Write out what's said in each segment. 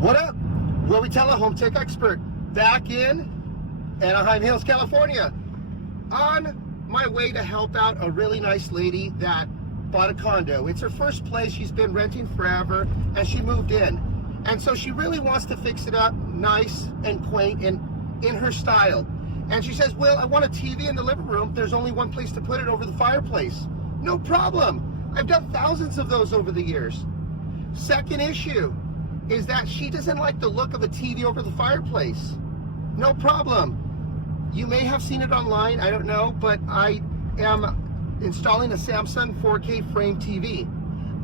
What up? Will Vitela, home tech expert, back in Anaheim Hills, California, on my way to help out a really nice lady that bought a condo. It's her first place. She's been renting forever, and she moved in. And so she really wants to fix it up nice and quaint and in her style. And she says, Will, I want a TV in the living room. There's only one place to put it, over the fireplace. No problem. I've done thousands of those over the years. Second issue is that she doesn't like the look of a TV over the fireplace. No problem. You may have seen it online, I don't know, but I am installing a Samsung 4K frame TV.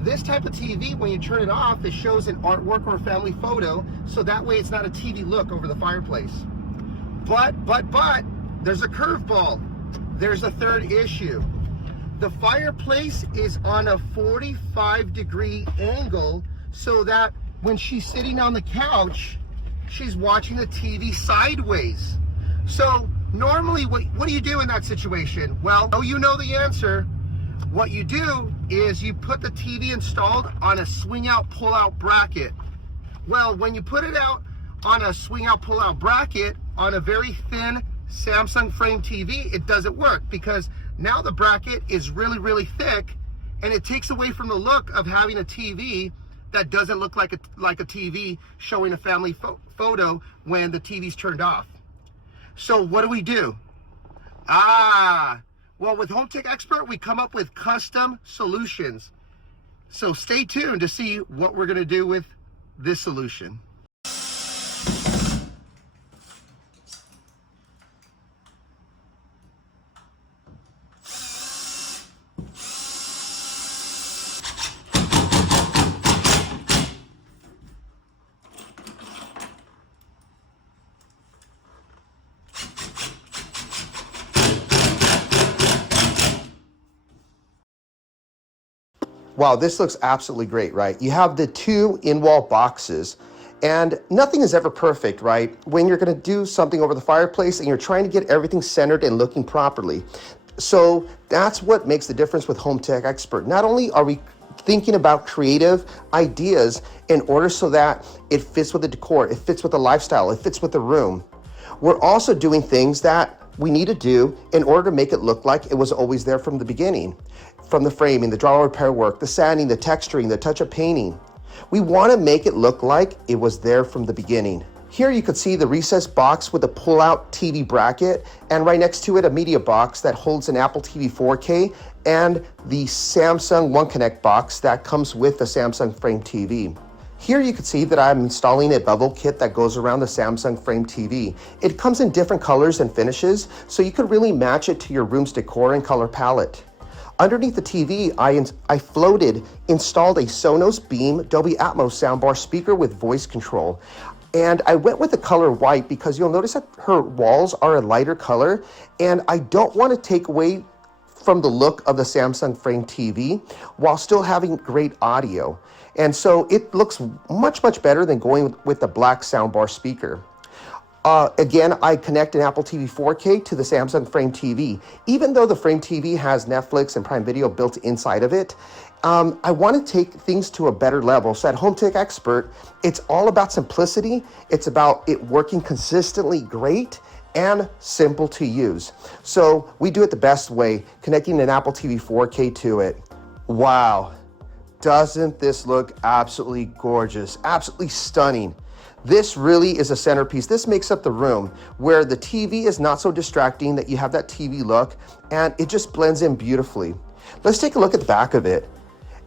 This type of TV, when you turn it off, it shows an artwork or a family photo, so that way it's not a TV look over the fireplace. But, there's a curveball. There's a third issue. The fireplace is on a 45-degree angle, so that when she's sitting on the couch, she's watching the TV sideways. So normally, what do you do in that situation? Well, you know the answer. What you do is you put the TV installed on a swing out, pull out bracket. Well, when you put it out on a swing out, pull out bracket on a very thin Samsung frame TV, it doesn't work, because now the bracket is really, really thick, and it takes away from the look of having a TV that doesn't look like a TV showing a family photo when the TV's turned off. So what do? Well, with Home Tech Expert, we come up with custom solutions. So stay tuned to see what we're going to do with this solution. Wow, this looks absolutely great, right? You have the two in-wall boxes, and nothing is ever perfect, right? When you're gonna do something over the fireplace and you're trying to get everything centered and looking properly. So that's what makes the difference with Home Tech Expert. Not only are we thinking about creative ideas in order so that it fits with the decor, it fits with the lifestyle, it fits with the room, we're also doing things that we need to do in order to make it look like it was always there from the beginning. From the framing, the drywall repair work, the sanding, the texturing, the touch-up painting. We want to make it look like it was there from the beginning. Here you can see the recessed box with a pull-out TV bracket, and right next to it a media box that holds an Apple TV 4K and the Samsung One Connect box that comes with the Samsung frame TV. Here you can see that I'm installing a bevel kit that goes around the Samsung frame TV. It comes in different colors and finishes, so you could really match it to your room's decor and color palette. Underneath the TV, I installed a Sonos Beam Dolby Atmos soundbar speaker with voice control. And I went with the color white because you'll notice that her walls are a lighter color, and I don't want to take away from the look of the Samsung frame TV while still having great audio. And so it looks much, much better than going with the black soundbar speaker. Again, I connect an Apple TV 4K to the Samsung frame TV. Even though the frame TV has Netflix and Prime Video built inside of it, I want to take things to a better level. So at Home Tech Expert, it's all about simplicity. It's about it working consistently great and simple to use. So we do it the best way, connecting an Apple TV 4K to it. Wow, doesn't this look absolutely gorgeous, absolutely stunning? This really is a centerpiece. This makes up the room where the TV is not so distracting that you have that TV look, and it just blends in beautifully. Let's take a look at the back of it.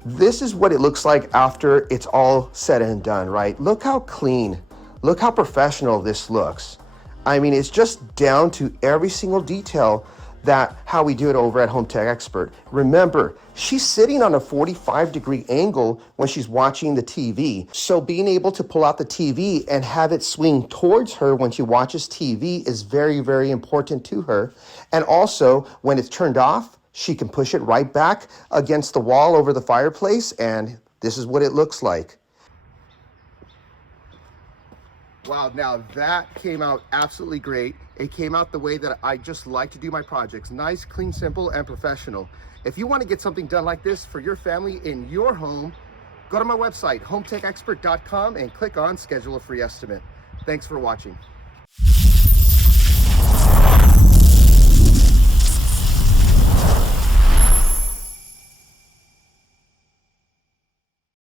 This is what it looks like after it's all said and done, right? Look how clean, look how professional this looks. I mean, it's just down to every single detail that how we do it over at Home Tech Expert. Remember, she's sitting on a 45-degree angle when she's watching the TV. So being able to pull out the TV and have it swing towards her when she watches TV is very, very important to her. And also, when it's turned off, she can push it right back against the wall over the fireplace, and this is what it looks like. Wow, now that came out absolutely great. It came out the way that I just like to do my projects. Nice, clean, simple, and professional. If you want to get something done like this for your family in your home, go to my website, hometechexpert.com, and click on schedule a free estimate. Thanks for watching.